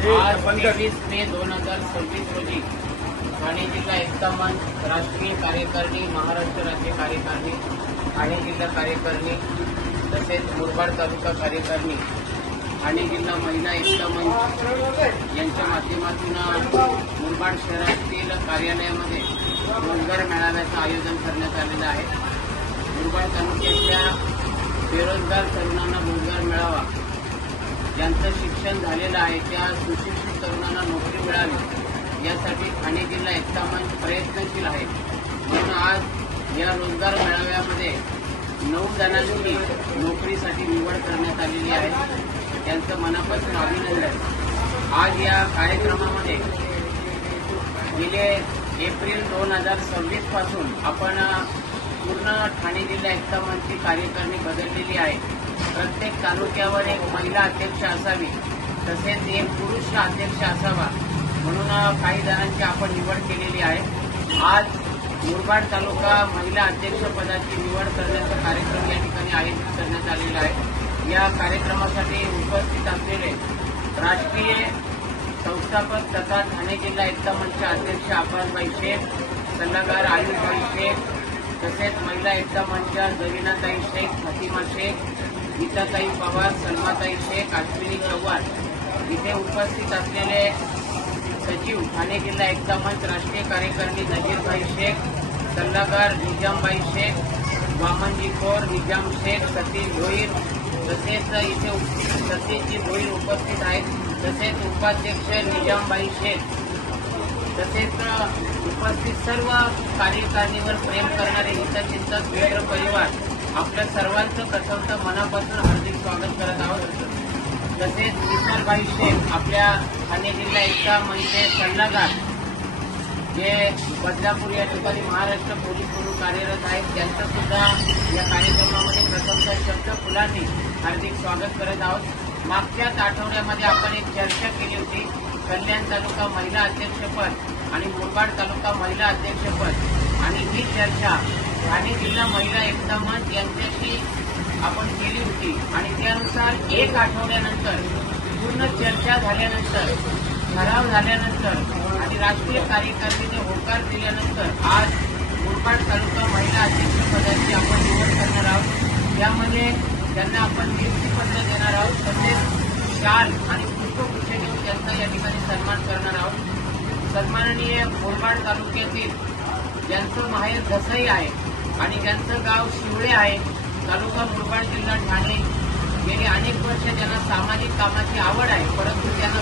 आज 23 मे 2026 रोजी ठाणे जिल्हा एकता मंच राष्ट्रीय कार्यकारिणी, महाराष्ट्र राज्य कार्यकारिणी, ठाणे जिल्हा कार्यकारिणी तसेच मुरबाड तालुका कार्यकारिणी, ठाणे जिल्हा महिला एकता मंच यांच्या माध्यमातून मुरबाड शहरातील कार्यालयामध्ये रोजगार मेळाव्याचं आयोजन करण्यात आलेलं आहे। मुरबाड तालुक्याच्या बेरोजगार तरुणांना रोजगार मिळावा, ज्यांचं शिक्षण झालेलं आहे त्या सुशिक्षित तरुणांना नोकरी मिळावी यासाठी ठाणे जिल्हा एकता मंच प्रयत्नशील आहे। म्हणून आज या रोजगार मेळाव्यामध्ये 9 जणांची नोकरीसाठी निवड करण्यात आलेली आहे। त्यांचं मनापासून अभिनंदन। आज या कार्यक्रमामध्ये गेले एप्रिल 2026 पासून आपण पूर्ण ठाणे जिल्हा एकता मंचची कार्यकारिणी बदललेली आहे। प्रत्येक तालुक्यावर एक महिला अध्यक्ष असावी, तसेच एक पुरुष अध्यक्ष असावा, म्हणून काही जणांची आपण निवड केलेली आहे। आज मुरबाड तालुका महिला अध्यक्षपदाची निवड करण्याचा कार्यक्रम या ठिकाणी आयोजित करण्यात आलेला आहे। या कार्यक्रमासाठी उपस्थित असलेले राष्ट्रीय संस्थापक तथा ठाणे जिल्हा एकता मंचचे अध्यक्ष अब्बासभाई शेख, सल्लागार आयुषभाई शेख, तसेच महिला एकता मंचच्या जरीनाताई शेख, फातिमा शेख, गीताताई पवार, सलमाताई शेख, अश्विनी चव्हाण, इथे उपस्थित असलेले सचिव ठाणे जिल्हा एकता मंच राष्ट्रीय कार्यकारिणी नजीरभाई शेख, सल्लागार निजामबाई शेख, वामनजी कौर, निजाम शेख, सतीश भोईर, तसेच इथे सतीशजी भोईर उपस्थित आहेत, तसेच उपाध्यक्ष निजामबाई शेख, तसेच उपस्थित सर्व कार्यकारिणीवर प्रेम करणारे हितचिंतक मित्र परिवार, आपल्या सर्वांचं प्रथमतः मनापासून हार्दिक स्वागत करत आहोत। तसेच विशालभाई शेख आपल्या ठाणे जिल्हा एकता मंचचे सल्लागार, जे बदलापूर या ठिकाणी महाराष्ट्र पोलीस म्हणून कार्यरत आहेत, त्यांचं सुद्धा या कार्यक्रमामध्ये प्रथमतः शब्द फुलांनी हार्दिक स्वागत करत आहोत। मागच्याच आठवड्यामध्ये आपण एक चर्चा केली होती, कल्याण तालुका महिला अध्यक्षपद आणि मुरबाड तालुका महिला अध्यक्षपद, आणि ही चर्चा ठाणे जिल्हा महिला एकता मंच यांच्याशी आपण केली होती आणि त्यानुसार एक आठवड्यानंतर पूर्ण चर्चा झाल्यानंतर, ठराव झाल्यानंतर आणि राष्ट्रीय कार्यकारिणीने होकार दिल्यानंतर आज मुरबाड तालुका महिला अध्यक्षपदाची आपण निवड करणार आहोत। यामध्ये त्यांना आपण नियुक्तीपत्र देणार आहोत, तसेच शाल आणि पुष्पगुच्छ देऊन त्यांचा या ठिकाणी सन्मान करणार आहोत। सन्माननीय मुरबाड तालुक्यातील ज्यांचं माहेर धसई आहे आणि ज्यांचं गाव शिवळे आहे, तालुका मुरबाड, जिल्हा ठाणे, गेली अनेक वर्ष ज्यांना सामाजिक कामाची आवड आहे, परंतु त्यांना